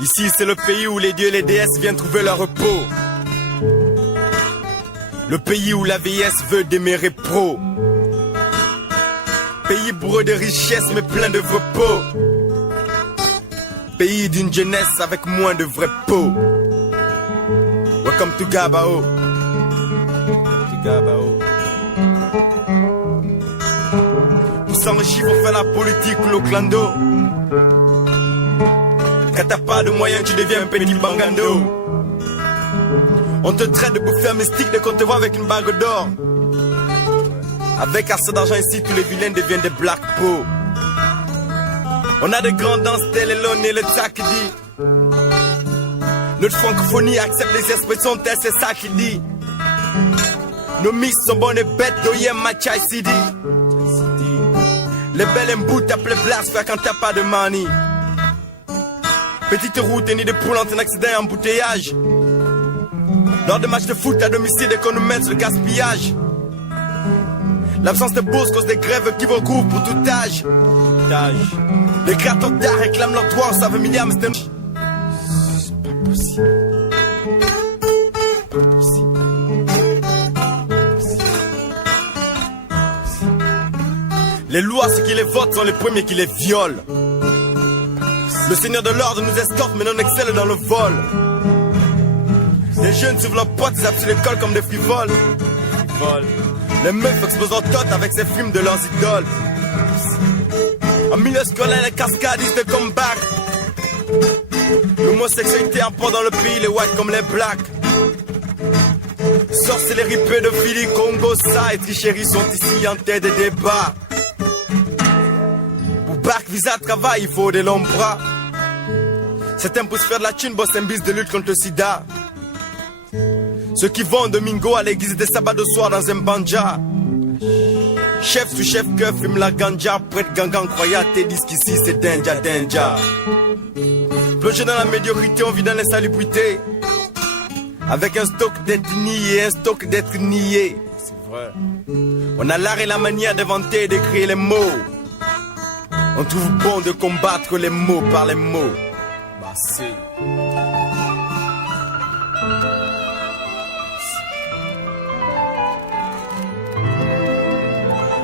Ici c'est le pays où les dieux et les déesses viennent trouver leur repos. Le pays où la vieillesse veut démérer pro. Pays bourreux de richesses mais plein de vrais pots. Pays d'une jeunesse avec moins de vrais pots. Welcome to Gabao. Tout s'enrichit pour faire la politique ou le clando. Quand t'as pas de moyens, tu deviens un petit bangando. On te traite de bouffeur mystique dès qu'on te voit avec une bague d'or. Avec assez d'argent ici, tous les vilains deviennent des black pots. On a des grands danses tels Elon et le Takidi. Notre francophonie accepte les expressions telles, c'est ça qui dit. Nos mix sont bonnes et bêtes, d'Oyem Machai Sidi. Les belles embouts t'appellent blast, frère, quand t'as pas de money. Petite route et nid de poule entre un accident et embouteillage. Lors de matchs de foot à domicile, dès qu'on nous met sur le gaspillage. L'absence de bourse cause des grèves qui vont couvrir pour tout âge. Les créateurs d'art réclament leur droit, ça veut milliards, mais c'est pas possible. Pas possible. Les lois, ceux qui les votent sont les premiers qui les violent. Le seigneur de l'ordre nous escorte mais non excelle dans le vol. Les jeunes suivent leurs potes, ils appuient l'école comme des frivoles. Les meufs explosent leur tot avec ces films de leurs idoles. En milieu scolaire, les cascadistes de comeback. L'homosexualité emporte dans le pays les whites comme les blacks. Sorcellerie, pédophilie, Congo, ça et tricherie sont ici en tête des débats. Pour bac, visa, travail, il faut des longs bras. Certains pour se faire de la thune bossent un bis de lutte contre le sida. Ceux qui vont domingo à l'église des sabbats de soir dans un banja. Chef sous chef que fume la ganja. Prêtre gangan croyant tes disques ici c'est danger. Plongé dans la médiocrité, on vit dans l'insalubrité. Avec un stock d'ethnie et un stock d'être nié. C'est vrai. On a l'art et la manière d'inventer et d'écrire les mots. On trouve bon de combattre les mots par les mots. Bah c'est...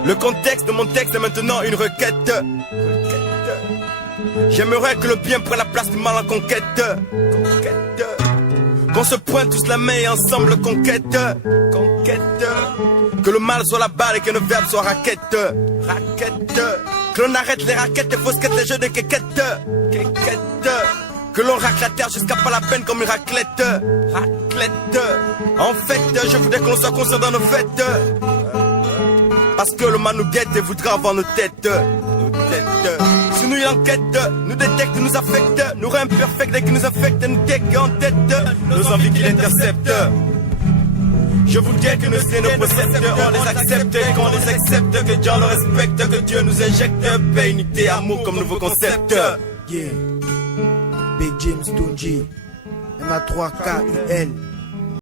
Le contexte de mon texte est maintenant une requête. J'aimerais que le bien prenne la place du mal en conquête. Qu'on se pointe tous la main et ensemble conquête. Que le mal soit la balle et que le verbe soit raquette. Que l'on arrête les raquettes, les fausses quêtes, les jeux de quéquette. Que l'on racle la terre jusqu'à pas la peine comme une raclette. En fait, je voudrais que l'on soit conscient dans nos fêtes. Parce que le mal nous guette et voudra avoir nos têtes. Si nous y enquête, nous détecte, nous affecte. Nous rend imperfects dès qu'ils nous affectent, nous tech en tête. Nos envies qui l'interceptent. Je vous dis que nos signes, nos préceptes, on les accepte, qu'on les accepte, que Dieu le respecte, que Dieu nous injecte paix, unité, amour comme nouveau concept. Yeah, Big James Tunji, MA3KIL.